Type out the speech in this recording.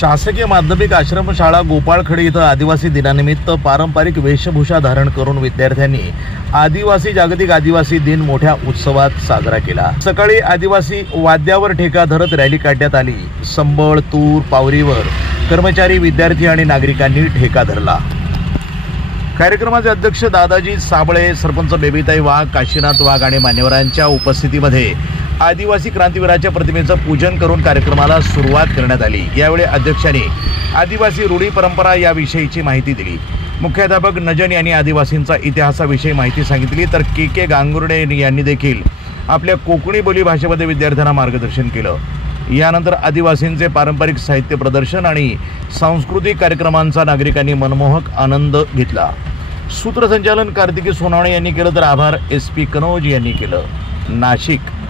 शासकीय माध्यमिक आश्रमशाळा गोपाळखडे इथं आदिवासी दिनानिमित्त पारंपरिक वेशभूषा धारण करून विद्यार्थ्यांनी आदिवासी जागतिक आदिवासी दिन मोठ्या उत्सवात साजरा केला. सकाळी आदिवासी वाद्यावर ठेका धरत रॅली काढण्यात आली. संबळ तूर पावरीवर कर्मचारी विद्यार्थी आणि नागरिकांनी ठेका धरला. कार्यक्रमाचे अध्यक्ष दादाजी साबळे सरपंच बेबीताई वाघ काशीनाथ वाघ आणि मान्यवरांच्या उपस्थितीमध्ये आदिवासी क्रांतीवीराच्या प्रतिमेचं पूजन करून कार्यक्रमाला सुरुवात करण्यात आली. यावेळी अध्यक्षांनी आदिवासी रूढी परंपरा याविषयीची माहिती दिली. मुख्याध्यापक नजन यांनी आदिवासींचा इतिहासाविषयी माहिती सांगितली तर के के गांगुर्डे यांनी देखील आपल्या कोकणी बोली भाषेमध्ये विद्यार्थ्यांना मार्गदर्शन केलं. यानंतर आदिवासींचे पारंपरिक साहित्य प्रदर्शन आणि सांस्कृतिक कार्यक्रमांचा नागरिकांनी मनमोहक आनंद घेतला. सूत्रसंचालन कार्तिकी सोनावणे यांनी केलं तर आभार एस पी कनोज यांनी केलं. Nashik